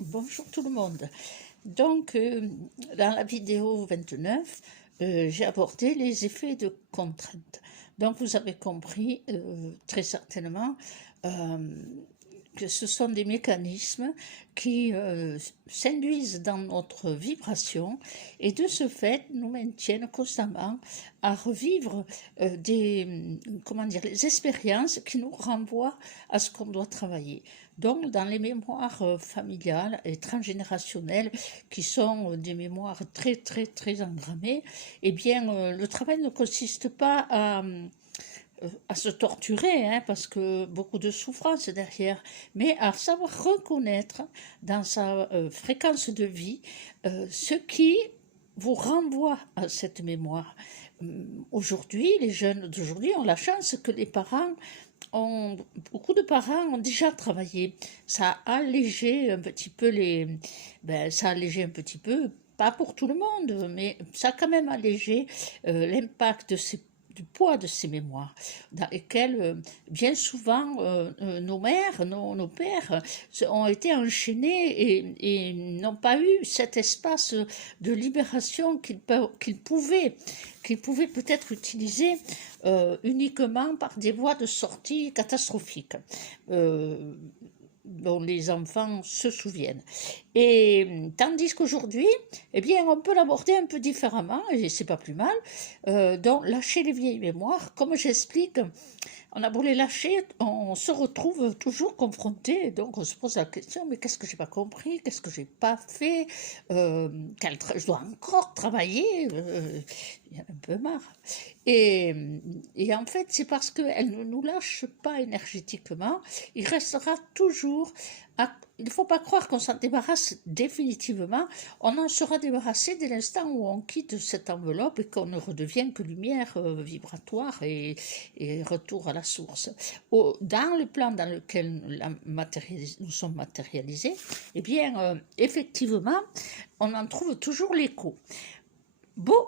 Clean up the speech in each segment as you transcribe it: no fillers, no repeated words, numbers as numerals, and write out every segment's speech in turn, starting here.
Bonjour tout le monde. Donc, dans la vidéo 29, j'ai abordé les effets de contrainte. Donc, vous avez compris très certainement euh, que ce sont des mécanismes qui s'induisent dans notre vibration et de ce fait nous maintiennent constamment à revivre comment dire, les expériences qui nous renvoient à ce qu'on doit travailler. Donc, dans les mémoires familiales et transgénérationnelles, qui sont des mémoires très, très, très engrammées, eh bien, le travail ne consiste pas à se torturer, hein, parce que beaucoup de souffrance derrière, mais à savoir reconnaître dans sa fréquence de vie ce qui vous renvoie à cette mémoire. Aujourd'hui, les jeunes d'aujourd'hui ont la chance que les parents beaucoup de parents ont déjà travaillé. Ça a allégé un petit peu ça a allégé un petit peu, pas pour tout le monde, mais ça a quand même allégé l'impact du poids de ces mémoires, dans lesquelles bien souvent nos mères, nos pères ont été enchaînés et n'ont pas eu cet espace de libération qu'ils pouvaient peut-être utiliser uniquement par des voies de sortie catastrophiques. Euh, dont les enfants se souviennent. Et tandis qu'aujourd'hui, eh bien, on peut l'aborder un peu différemment, et c'est pas plus mal. Donc, lâcher les vieilles mémoires, comme j'explique, on a beau les lâcher, on se retrouve toujours confronté, donc on se pose la question, mais qu'est-ce que j'ai pas compris, qu'est-ce que j'ai pas fait, je dois encore travailler, il y a un peu marre. Et, et en fait, c'est parce qu'elle ne nous lâche pas énergétiquement, il restera toujours. Il ne faut pas croire qu'on s'en débarrasse définitivement. On en sera débarrassé dès l'instant où on quitte cette enveloppe et qu'on ne redevient que lumière vibratoire et retour à la source. Dans le plan dans lequel nous sommes matérialisés, eh bien, effectivement, on en trouve toujours l'écho.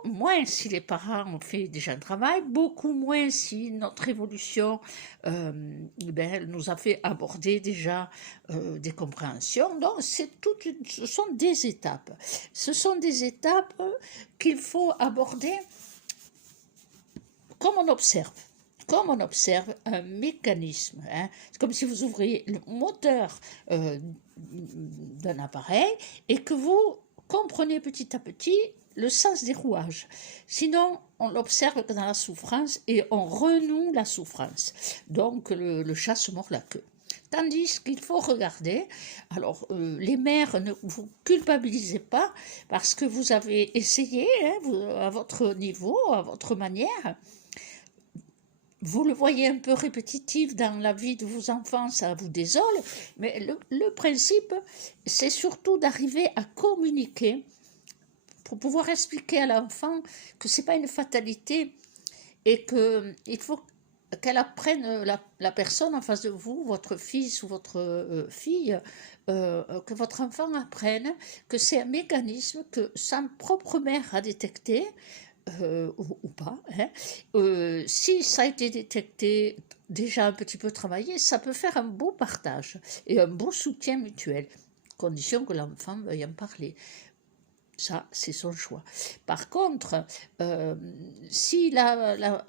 Moins si les parents ont fait déjà un travail, beaucoup moins si notre évolution elle nous a fait aborder déjà des compréhensions. Donc, ce sont des étapes. Ce sont des étapes qu'il faut aborder comme on observe. Comme on observe un mécanisme, hein. C'est comme si vous ouvriez le moteur d'un appareil et que vous comprenez petit à petit le sens des rouages. Sinon, on l'observe que dans la souffrance et on renoue la souffrance. Donc, le chat se mord la queue. Tandis qu'il faut regarder, alors les mères, ne vous culpabilisez pas parce que vous avez essayé, hein, à votre niveau, à votre manière. Vous le voyez un peu répétitif dans la vie de vos enfants, ça vous désole, mais le principe, c'est surtout d'arriver à communiquer pour pouvoir expliquer à l'enfant que ce n'est pas une fatalité et qu'il faut qu'elle apprenne, la personne en face de vous, votre fils ou votre fille, que votre enfant apprenne que c'est un mécanisme que sa propre mère a détecté, ou pas, hein. Si ça a été détecté, déjà un petit peu travaillé, ça peut faire un beau partage et un beau soutien mutuel, condition que l'enfant veuille en parler. Ça, c'est son choix. Par contre, si la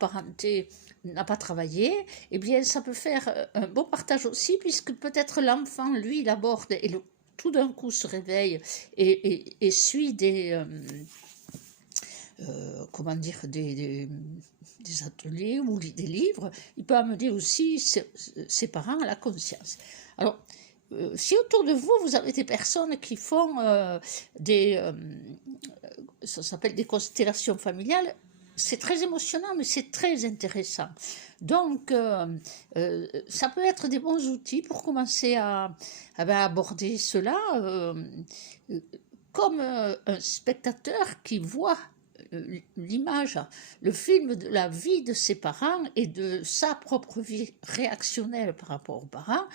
parenté n'a pas travaillé, eh bien, ça peut faire un beau partage aussi, puisque peut-être l'enfant, lui, il aborde et tout d'un coup se réveille et suit comment dire, des ateliers ou des livres. Il peut amener aussi ses parents à la conscience. Alors, si autour de vous, vous avez des personnes qui font ça s'appelle des constellations familiales, c'est très émotionnant, mais c'est très intéressant. Donc, ça peut être des bons outils pour commencer à aborder cela comme un spectateur qui voit l'image, le film de la vie de ses parents et de sa propre vie réactionnelle par rapport aux parents,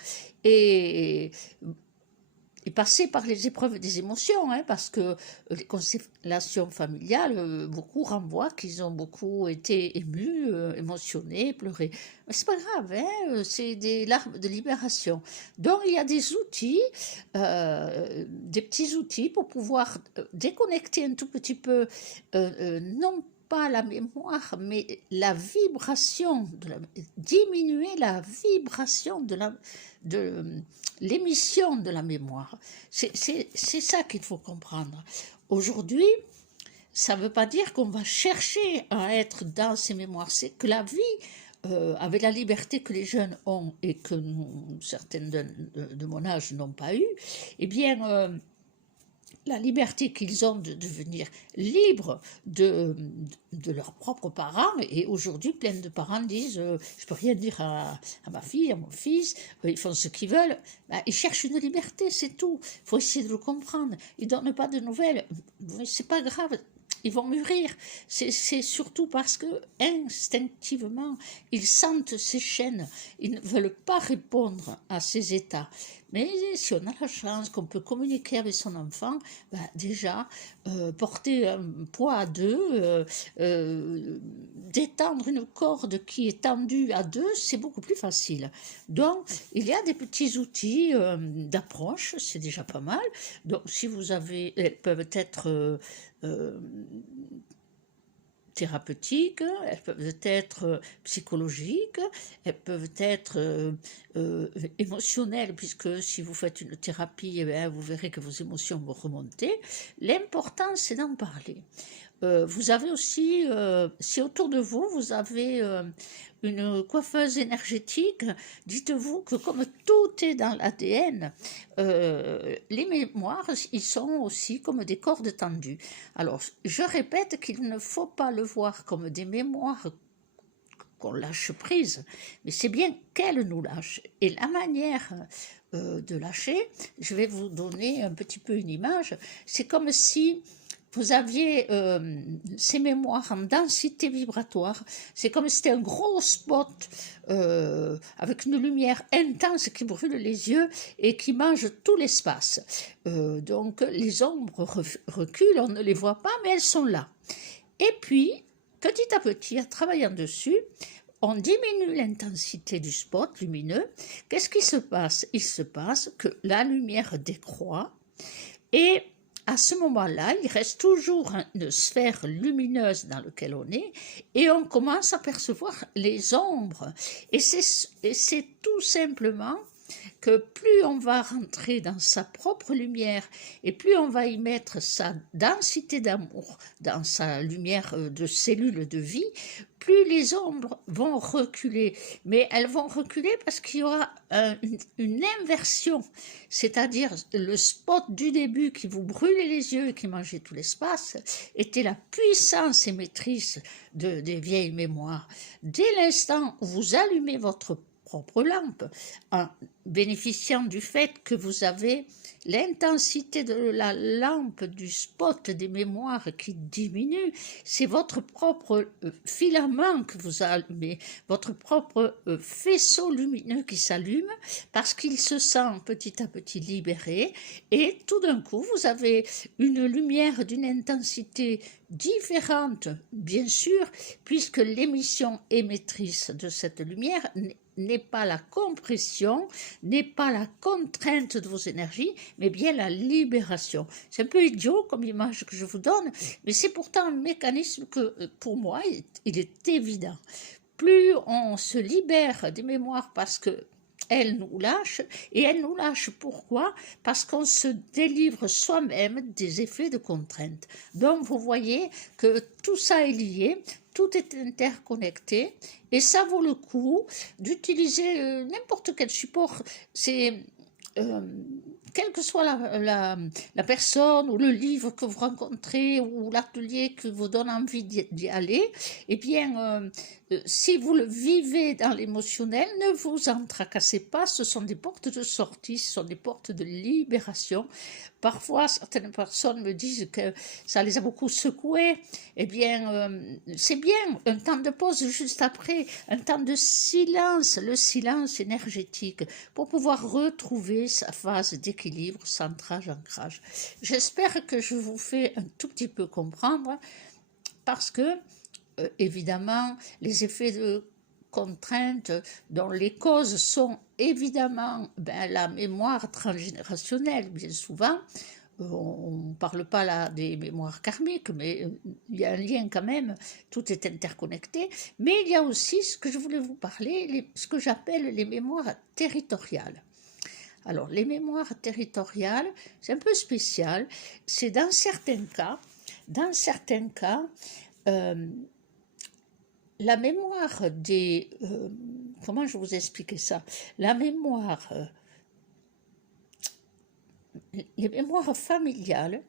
et et passer par les épreuves des émotions, hein, parce que les constellations familiales, beaucoup renvoient qu'ils ont beaucoup été émus, émotionnés, pleurés. Mais c'est pas grave, hein, c'est des larmes de libération. Donc il y a des outils, des petits outils pour pouvoir déconnecter un tout petit peu, non pas la mémoire, mais la vibration, diminuer la vibration de l'émission de la mémoire. C'est ça qu'il faut comprendre. Aujourd'hui, ça ne veut pas dire qu'on va chercher à être dans ces mémoires, c'est que la vie, avec la liberté que les jeunes ont et que certaines de mon âge n'ont pas eu, eh bien, la liberté qu'ils ont de devenir libres de leurs propres parents. Et aujourd'hui, plein de parents disent je ne peux rien dire à ma fille, à mon fils, ils font ce qu'ils veulent. Ben, ils cherchent une liberté, c'est tout. Il faut essayer de le comprendre. Ils ne donnent pas de nouvelles, mais ce n'est pas grave. Ils vont mûrir. C'est surtout parce que instinctivement, ils sentent ces chaînes. Ils ne veulent pas répondre à ces états. Mais si on a la chance qu'on peut communiquer avec son enfant, ben déjà, porter un poids à deux, détendre une corde qui est tendue à deux, c'est beaucoup plus facile. Donc, il y a des petits outils d'approche, c'est déjà pas mal. Donc, si vous avez, elles peuvent être thérapeutiques, elles peuvent être psychologiques, elles peuvent être émotionnelles, puisque si vous faites une thérapie, eh bien, vous verrez que vos émotions vont remonter. L'important, c'est d'en parler. Vous avez aussi, si autour de vous, vous avez une coiffeuse énergétique, dites-vous que comme tout est dans l'ADN, les mémoires, ils sont aussi comme des cordes tendues. Alors, je répète qu'il ne faut pas le voir comme des mémoires qu'on lâche prise, mais c'est bien qu'elles nous lâchent. Et la manière de lâcher, je vais vous donner un petit peu une image, c'est comme si vous aviez ces mémoires en densité vibratoire, c'est comme si c'était un gros spot avec une lumière intense qui brûle les yeux et qui mange tout l'espace. Donc les ombres reculent, on ne les voit pas, mais elles sont là. Et puis, petit à petit, en travaillant dessus, on diminue l'intensité du spot lumineux. Qu'est-ce qui se passe? Il se passe que la lumière décroît et à ce moment-là, il reste toujours une sphère lumineuse dans laquelle on est et on commence à percevoir les ombres. Et c'est tout simplement que plus on va rentrer dans sa propre lumière et plus on va y mettre sa densité d'amour dans sa lumière de cellules de vie, plus les ombres vont reculer. Mais elles vont reculer parce qu'il y aura une inversion, c'est-à-dire le spot du début qui vous brûlait les yeux et qui mangeait tout l'espace était la puissance émettrice des vieilles mémoires. Dès l'instant où vous allumez votre propre lampe, en bénéficiant du fait que vous avez l'intensité de la lampe du spot des mémoires qui diminue, c'est votre propre filament que vous allumez, votre propre faisceau lumineux qui s'allume parce qu'il se sent petit à petit libéré et tout d'un coup vous avez une lumière d'une intensité différente, bien sûr, puisque l'émission émettrice de cette lumière n'est pas la compression, n'est pas la contrainte de vos énergies, mais bien la libération. C'est un peu idiot comme image que je vous donne, mais c'est pourtant un mécanisme que, pour moi, il est évident. Plus on se libère des mémoires parce que elle nous lâche, et elle nous lâche pourquoi? Parce qu'on se délivre soi-même des effets de contrainte. Donc vous voyez que tout ça est lié, tout est interconnecté, et ça vaut le coup d'utiliser n'importe quel support. C'est quelle que soit la personne ou le livre que vous rencontrez ou l'atelier qui vous donne envie d'y aller, eh bien, si vous le vivez dans l'émotionnel, ne vous en tracassez pas, ce sont des portes de sortie, ce sont des portes de libération. Parfois, certaines personnes me disent que ça les a beaucoup secouées. Eh bien, c'est bien, un temps de pause juste après, un temps de silence, le silence énergétique, pour pouvoir retrouver sa phase d'équilibre déséquilibre, centrage, ancrage. J'espère que je vous fais un tout petit peu comprendre parce que, évidemment, les effets de contrainte dont les causes sont évidemment la mémoire transgénérationnelle, bien souvent. On ne parle pas là des mémoires karmiques, mais il y a un lien quand même, tout est interconnecté. Mais il y a aussi ce que je voulais vous parler, ce que j'appelle les mémoires territoriales. Alors, les mémoires territoriales, c'est un peu spécial. C'est dans certains cas, la mémoire des... comment je vous expliquer ça? La mémoire... les mémoires familiales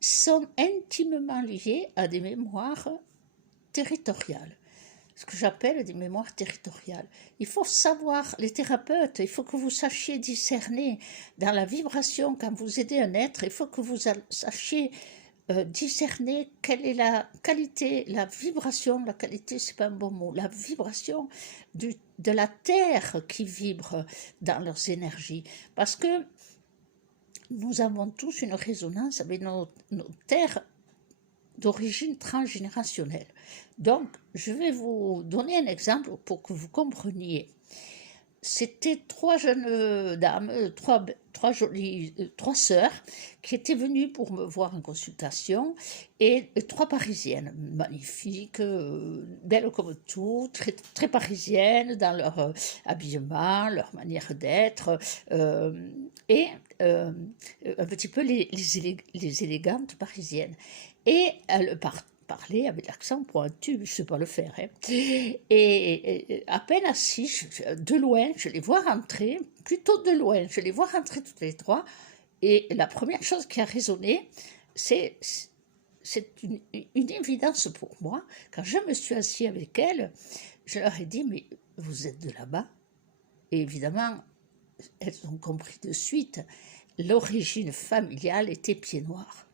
sont intimement liées à des mémoires territoriales, ce que j'appelle des mémoires territoriales. Il faut savoir, les thérapeutes, il faut que vous sachiez discerner dans la vibration, quand vous aidez un être, il faut que vous sachiez discerner quelle est la qualité, la vibration, la qualité c'est pas un bon mot, la vibration de la terre qui vibre dans leurs énergies. Parce que nous avons tous une résonance avec nos terres d'origine transgénérationnelle. Donc, je vais vous donner un exemple pour que vous compreniez. C'était trois jeunes dames, trois sœurs, qui étaient venues pour me voir en consultation, et trois parisiennes, magnifiques, belles comme tout, très, très parisiennes dans leur habillement, leur manière d'être, et un petit peu les élégantes parisiennes. Et elles parler avec l'accent pointu, je ne sais pas le faire. Hein. Et à peine assis, de loin, je les vois rentrer, plutôt de loin, je les vois rentrer toutes les trois. Et la première chose qui a résonné, c'est une évidence pour moi. Quand je me suis assis avec elles, je leur ai dit, mais vous êtes de là-bas? Et évidemment, elles ont compris de suite, l'origine familiale était pied noir.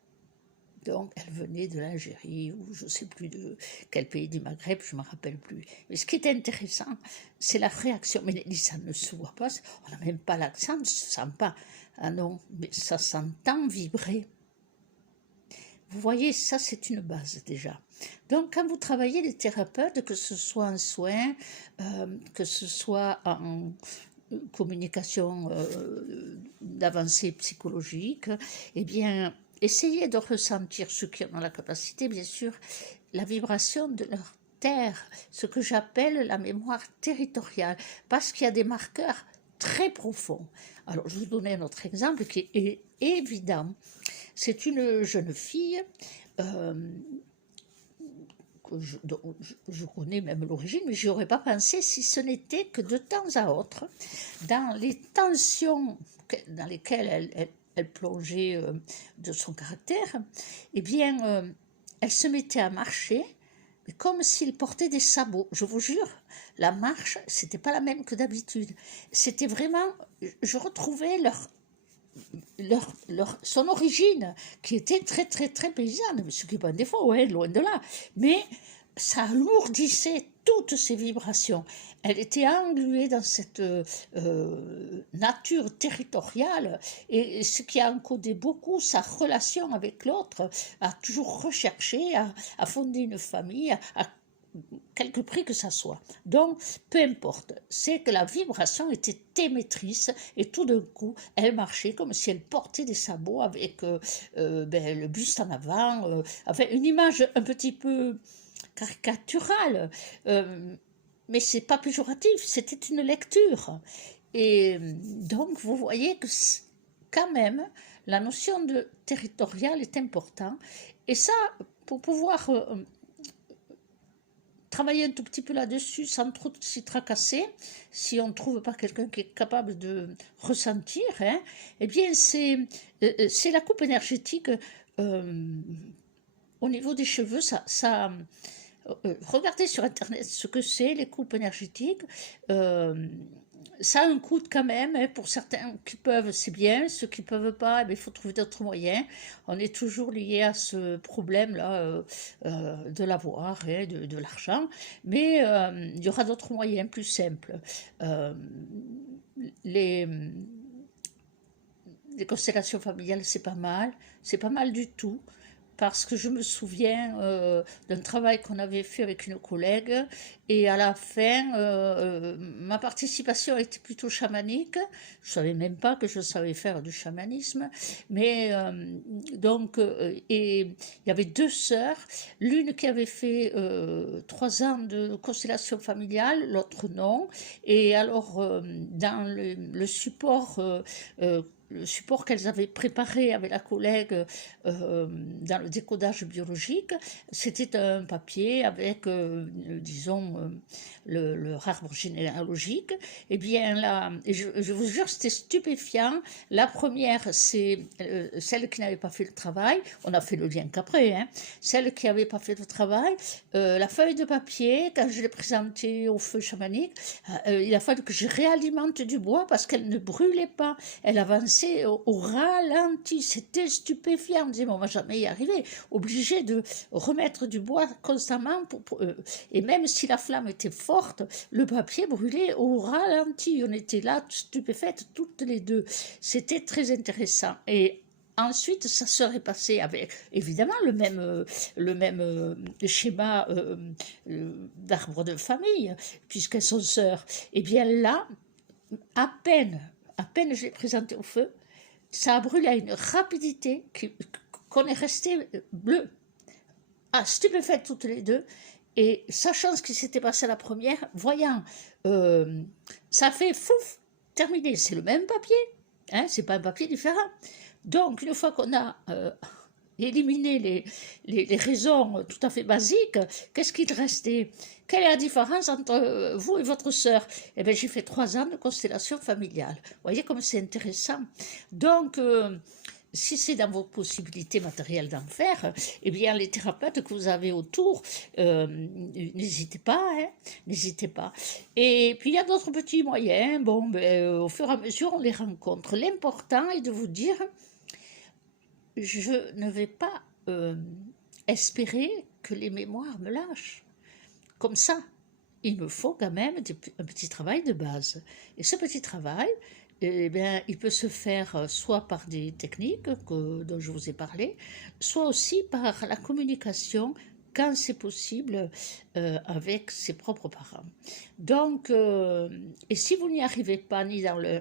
Donc, elle venait de l'Algérie, ou je ne sais plus de quel pays du Maghreb, je ne me rappelle plus. Mais ce qui est intéressant, c'est la réaction. Mais ça ne se voit pas, on n'a même pas l'accent, on ne se sent pas. Ah non, mais ça s'entend vibrer. Vous voyez, ça c'est une base déjà. Donc, quand vous travaillez les thérapeutes, que ce soit en soins, que ce soit en communication d'avancée psychologique, eh bien, essayez de ressentir, ceux qui en ont la capacité, bien sûr, la vibration de leur terre, ce que j'appelle la mémoire territoriale, parce qu'il y a des marqueurs très profonds. Alors, je vais vous donner un autre exemple qui est évident. C'est une jeune fille que je connais même l'origine, mais je n'y aurais pas pensé si ce n'était que de temps à autre, dans les tensions dans lesquelles elle plongeait de son caractère, eh bien, elle se mettait à marcher, mais comme s'il portait des sabots. Je vous jure, la marche, c'était pas la même que d'habitude. C'était vraiment, je retrouvais son origine, qui était très, très, très paysanne, mais ce qui n'est pas un défaut, ouais, loin de là. Mais ça alourdissait toutes ces vibrations. Elle était engluée dans cette nature territoriale, et ce qui a encodé beaucoup sa relation avec l'autre, à toujours rechercher, à fonder une famille, à quelque prix que ça soit. Donc, peu importe, c'est que la vibration était émettrice, et tout d'un coup, elle marchait comme si elle portait des sabots avec le buste en avant, enfin, une image un petit peu caricaturale, mais c'est pas péjoratif, c'était une lecture. Et donc, vous voyez que quand même, la notion de territorial est importante, et ça, pour pouvoir travailler un tout petit peu là-dessus sans trop s'y tracasser, si on ne trouve pas quelqu'un qui est capable de ressentir, hein, eh bien c'est la coupe énergétique au niveau des cheveux. Regardez sur internet ce que c'est, les coupes énergétiques. Ça a un coût quand même, hein, pour certains qui peuvent, c'est bien, ceux qui ne peuvent pas, il faut trouver d'autres moyens. On est toujours lié à ce problème-là de l'avoir, hein, de l'argent, mais il y aura d'autres moyens plus simples. les constellations familiales, c'est pas mal du tout. Parce que je me souviens d'un travail qu'on avait fait avec une collègue et à la fin, ma participation était plutôt chamanique. Je ne savais même pas que je savais faire du chamanisme. Mais et il y avait deux sœurs, l'une qui avait fait 3 ans de constellation familiale, l'autre non. Et alors, dans le support le support qu'elles avaient préparé avec la collègue dans le décodage biologique, c'était un papier avec, disons, leur arbre généalogique. Et bien là, je vous jure, c'était stupéfiant. La première, c'est celle qui n'avait pas fait le travail. On a fait le lien qu'après, hein. Celle qui n'avait pas fait le travail, la feuille de papier, quand je l'ai présentée au feu chamanique, il a fallu que je réalimente du bois parce qu'elle ne brûlait pas. Elle avançait au ralenti, c'était stupéfiant. On me disait, bon, on va jamais y arriver, obligé de remettre du bois constamment et même si la flamme était forte, le papier brûlait au ralenti. On était là stupéfaites toutes les deux. C'était très intéressant. Et ensuite, ça serait passé avec, évidemment, le même schéma d'arbre de famille, puisqu'elles sont sœurs. Et bien là, à peine je l'ai présenté au feu, ça a brûlé à une rapidité qu'on est resté bleu, stupéfaites toutes les deux. Et sachant ce qui s'était passé à la première, voyant, ça fait fouf, terminé. C'est le même papier, hein, c'est pas un papier différent. Donc, une fois qu'on a éliminé les raisons tout à fait basiques, qu'est-ce qu'il restait? Quelle est la différence entre vous et votre sœur? Eh bien, j'ai fait 3 ans de constellation familiale. Vous voyez comme c'est intéressant. Donc, si c'est dans vos possibilités matérielles d'en faire, eh bien, les thérapeutes que vous avez autour, n'hésitez pas, hein, n'hésitez pas. Et puis, il y a d'autres petits moyens. Bon, au fur et à mesure, on les rencontre. L'important est de vous dire, je ne vais pas espérer que les mémoires me lâchent. Comme ça, il me faut quand même un petit travail de base. Et ce petit travail, eh bien, il peut se faire soit par des techniques dont je vous ai parlé, soit aussi par la communication quand c'est possible avec ses propres parents. Donc, et si vous n'y arrivez pas,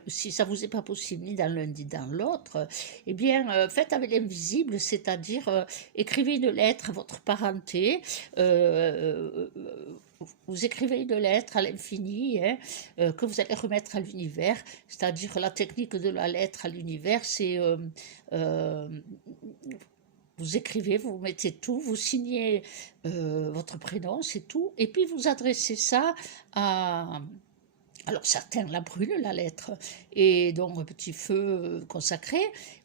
si ça vous est pas possible ni dans l'un ni dans l'autre, eh bien, faites avec l'invisible, c'est-à-dire écrivez une lettre à votre parenté, vous écrivez une lettre à l'infini, hein, que vous allez remettre à l'univers, c'est-à-dire la technique de la lettre à l'univers, c'est vous écrivez, vous mettez tout, vous signez votre prénom, c'est tout, et puis vous adressez ça à... Alors certains la brûlent, la lettre, et donc un petit feu consacré,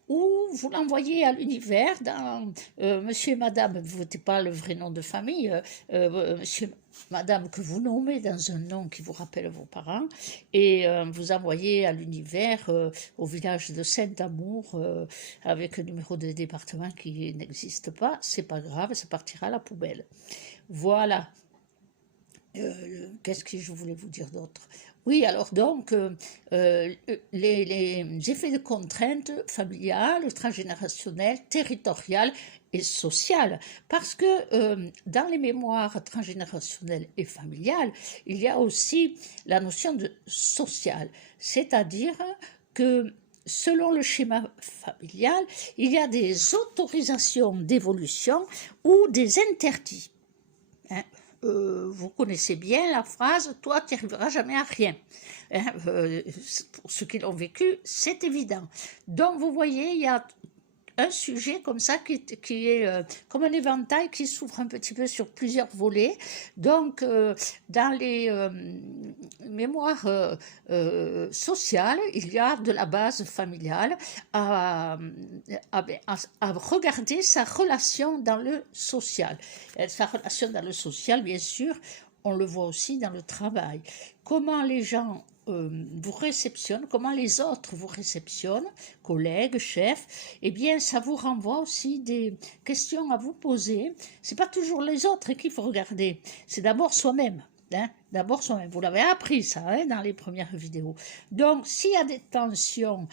ou vous l'envoyez à l'univers dans monsieur et madame, vous ne votez pas le vrai nom de famille, monsieur madame que vous nommez dans un nom qui vous rappelle vos parents, et vous envoyez à l'univers au village de Saint-Amour avec un numéro de département qui n'existe pas, c'est pas grave, ça partira à la poubelle. Voilà. Qu'est-ce que je voulais vous dire d'autre? Oui, alors donc, les effets de contraintes familiales, transgénérationnelles, territoriales et sociales, parce que dans les mémoires transgénérationnelles et familiales, il y a aussi la notion de social, c'est-à-dire que selon le schéma familial, il y a des autorisations d'évolution ou des interdits. Hein, vous connaissez bien la phrase « toi, tu n'y arriveras jamais à rien hein, ». Pour ceux qui l'ont vécu, c'est évident. Donc, vous voyez, il y a un sujet comme ça qui est comme un éventail qui s'ouvre un petit peu sur plusieurs volets. Donc, dans les mémoires sociales, il y a de la base familiale à regarder sa relation dans le social. Et sa relation dans le social, bien sûr, on le voit aussi dans le travail. Comment les gens vous réceptionnent, comment les autres vous réceptionnent, collègues, chefs, eh bien, ça vous renvoie aussi des questions à vous poser. C'est pas toujours les autres qu'il faut regarder, c'est d'abord soi-même. Hein, d'abord soi-même. Vous l'avez appris ça hein, dans les premières vidéos. Donc, s'il y a des tensions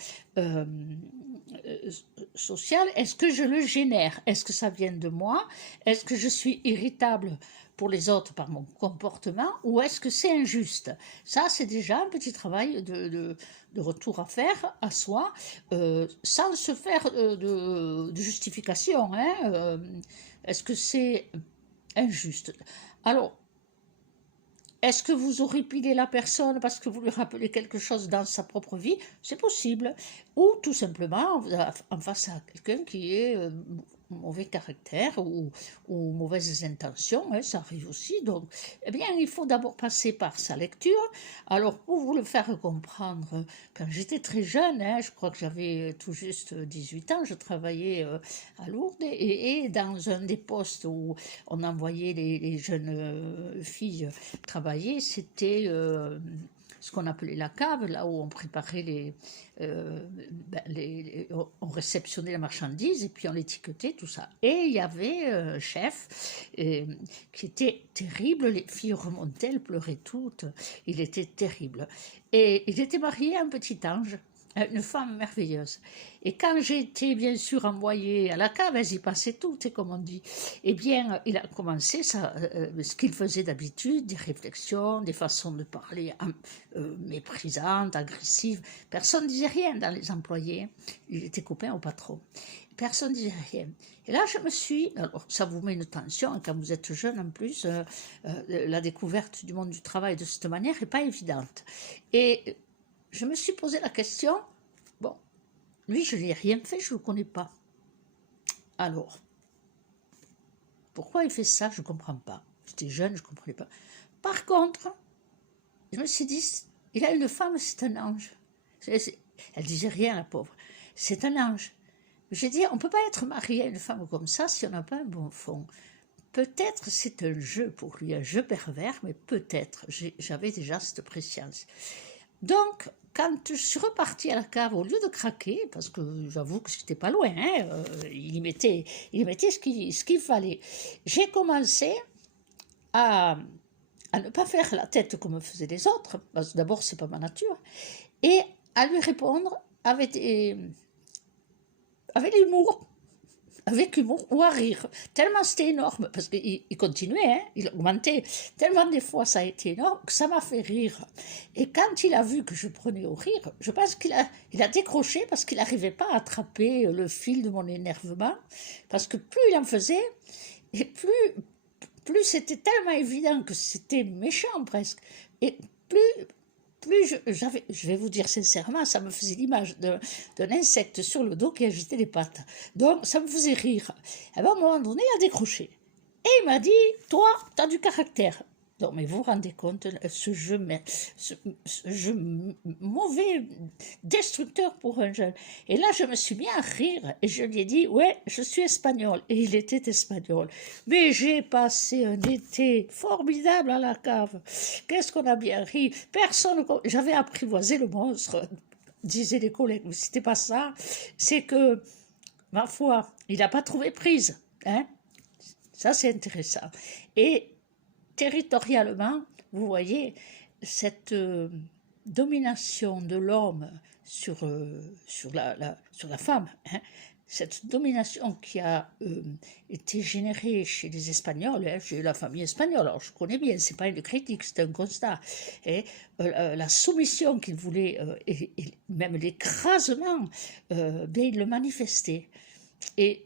euh, social, est-ce que je le génère? Est-ce que ça vient de moi? Est-ce que je suis irritable pour les autres par mon comportement ou est-ce que c'est injuste? Ça, c'est déjà un petit travail de retour à faire à soi, sans se faire de justification, hein. Est-ce que c'est injuste? Alors, est-ce que vous horripilez la personne parce que vous lui rappelez quelque chose dans sa propre vie? C'est possible. Ou tout simplement, vous avez en face à quelqu'un qui est mauvais caractère ou mauvaises intentions, hein, ça arrive aussi. Donc, eh bien, il faut d'abord passer par sa lecture. Alors, pour vous le faire comprendre, quand j'étais très jeune, hein, je crois que j'avais tout juste 18 ans, je travaillais à Lourdes et dans un des postes où on envoyait les jeunes filles travailler, c'était ce qu'on appelait la cave, là où on préparait on réceptionnait la marchandise et puis on l'étiquetait, tout ça. Et il y avait un chef qui était terrible, les filles remontaient, elles pleuraient toutes, il était terrible. Et il était marié à un petit ange, une femme merveilleuse. Et quand j'ai été, bien sûr, envoyée à la cave, elles y passaient toutes, comme on dit, eh bien, il a commencé ce qu'il faisait d'habitude, des réflexions, des façons de parler méprisantes, agressives. Personne ne disait rien dans les employés. Il était copain au patron. Personne ne disait rien. Et là, je me suis... Alors, ça vous met une tension, quand vous êtes jeune en plus, la découverte du monde du travail de cette manière n'est pas évidente. Et je me suis posé la question, bon, lui, je n'ai rien fait, je ne le connais pas. Alors, pourquoi il fait ça, je ne comprends pas. J'étais jeune, je ne comprenais pas. Par contre, je me suis dit, il a une femme, c'est un ange. Elle disait rien, la pauvre. C'est un ange. J'ai dit, on ne peut pas être marié à une femme comme ça si on n'a pas un bon fond. Peut-être c'est un jeu pour lui, un jeu pervers, mais peut-être. J'avais déjà cette préscience. Donc, quand je suis repartie à la cave, au lieu de craquer, parce que j'avoue que c'était pas loin, hein, il y mettait ce qu'il fallait, j'ai commencé à ne pas faire la tête comme faisaient les autres, parce que d'abord, c'est pas ma nature, et à lui répondre avec l'humour. Avec humour ou à rire, tellement c'était énorme, parce qu'il continuait, hein, il augmentait, tellement des fois ça a été énorme que ça m'a fait rire. Et quand il a vu que je prenais au rire, je pense qu'il a décroché parce qu'il n'arrivait pas à attraper le fil de mon énervement, parce que plus il en faisait, et plus c'était tellement évident que c'était méchant presque, et plus je vais vous dire sincèrement, ça me faisait l'image d'un insecte sur le dos qui agitait les pattes. Donc, ça me faisait rire. Et à un moment donné, il a décroché. Et il m'a dit, toi, tu as du caractère. Non, mais vous vous rendez compte, ce jeu mauvais, destructeur pour un jeune. Et là, je me suis mis à rire et je lui ai dit, ouais, je suis espagnol. Et il était espagnol. Mais j'ai passé un été formidable à la cave. Qu'est-ce qu'on a bien ri. Personne, j'avais apprivoisé le monstre, disaient les collègues. Mais c'était pas ça. C'est que, ma foi, il n'a pas trouvé prise. Hein? Ça, c'est intéressant. Et territorialement, vous voyez, cette domination de l'homme sur la femme, hein, cette domination qui a été générée chez les Espagnols, hein, j'ai la famille espagnole, alors je connais bien, c'est pas une critique, c'est un constat, et la soumission qu'ils voulaient, et même l'écrasement, bien ils le manifestaient. Et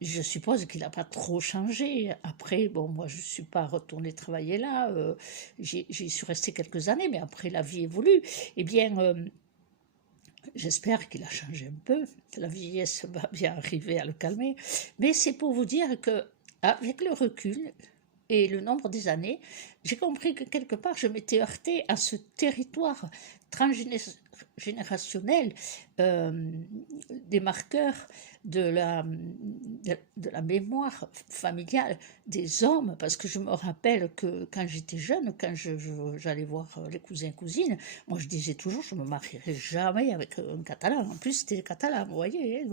je suppose qu'il n'a pas trop changé. Après, bon, moi, je ne suis pas retournée travailler là. J'y suis restée quelques années, mais après, la vie évolue. Eh bien, j'espère qu'il a changé un peu. La vieillesse va bien arriver à le calmer. Mais c'est pour vous dire que, avec le recul et le nombre des années, j'ai compris que quelque part, je m'étais heurtée à ce territoire transgénérationnel des marqueurs de la mémoire familiale des hommes, parce que je me rappelle que quand j'étais jeune, quand j'allais voir les cousins cousines, moi je disais toujours je ne me marierai jamais avec un catalan. En plus c'était catalan, vous voyez,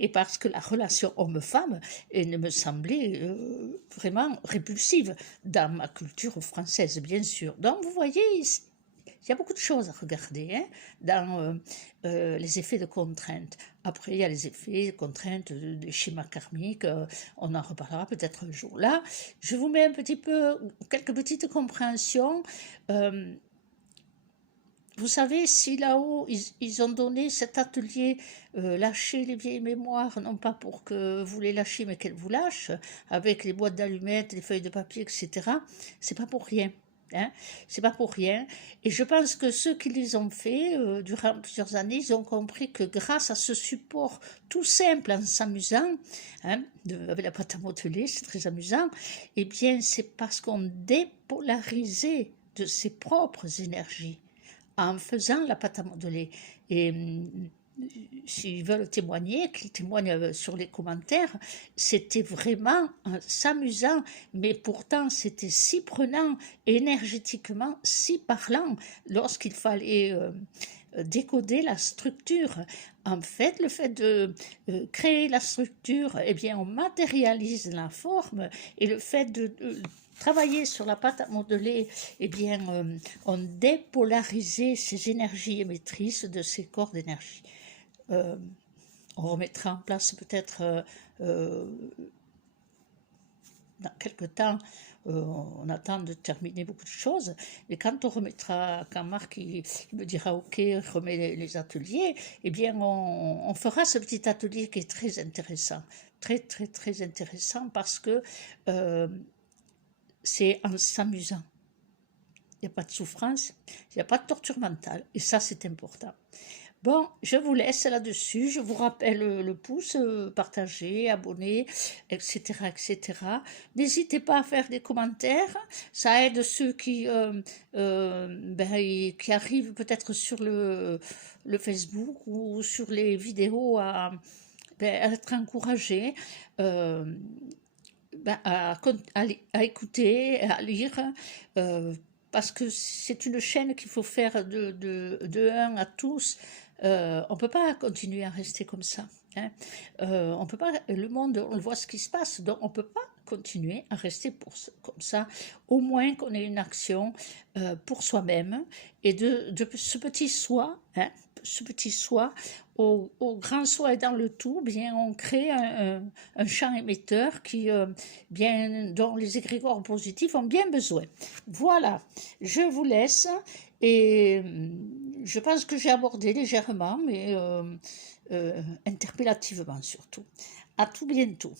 et parce que la relation homme-femme ne me semblait vraiment répulsive dans ma culture française, bien sûr. Donc vous voyez, Il y a beaucoup de choses à regarder hein, dans les effets de contrainte. Après, il y a les effets de contrainte des schémas karmiques, on en reparlera peut-être un jour. Là, je vous mets un petit peu, quelques petites compréhensions. Vous savez, si là-haut, ils ont donné cet atelier, lâcher les vieilles mémoires, non pas pour que vous les lâchiez, mais qu'elles vous lâchent, avec les boîtes d'allumettes, les feuilles de papier, etc., c'est pas pour rien. Hein, c'est pas pour rien. Et je pense que ceux qui les ont fait durant plusieurs années, ils ont compris que grâce à ce support tout simple, en s'amusant, hein, avec la pâte à modeler, c'est très amusant, eh bien, c'est parce qu'on dépolarisait de ses propres énergies en faisant la pâte à modeler. Et s'ils veulent témoigner, qu'ils témoignent sur les commentaires, c'était vraiment s'amusant, mais pourtant c'était si prenant, énergétiquement si parlant, lorsqu'il fallait décoder la structure. En fait, le fait de créer la structure, eh bien, on matérialise la forme, et le fait de travailler sur la pâte à modeler, eh bien, on dépolarisait ces énergies émettrices de ces corps d'énergie. On remettra en place peut-être dans quelques temps, on attend de terminer beaucoup de choses, mais quand on remettra, quand Marc il me dira ok, remet les ateliers, eh bien on fera ce petit atelier qui est très intéressant, très intéressant parce que c'est en s'amusant. Il n'y a pas de souffrance, il n'y a pas de torture mentale, et ça c'est important. Bon, je vous laisse là-dessus, je vous rappelle le pouce, partager, abonner, etc., etc. N'hésitez pas à faire des commentaires, ça aide ceux qui arrivent peut-être sur le Facebook ou sur les vidéos à être encouragés. À écouter, à lire, parce que c'est une chaîne qu'il faut faire de un à tous. On ne peut pas continuer à rester comme ça. Hein. On peut pas, le monde, on voit ce qui se passe, donc on ne peut pas continuer à rester comme ça. Au moins qu'on ait une action pour soi-même et de ce petit soi, hein, ce petit soi, au grand soi et dans le tout, bien on crée un champ émetteur qui, dont les égrégores positifs ont bien besoin. Voilà, je vous laisse et je pense que j'ai abordé légèrement, mais interpellativement surtout. À tout bientôt.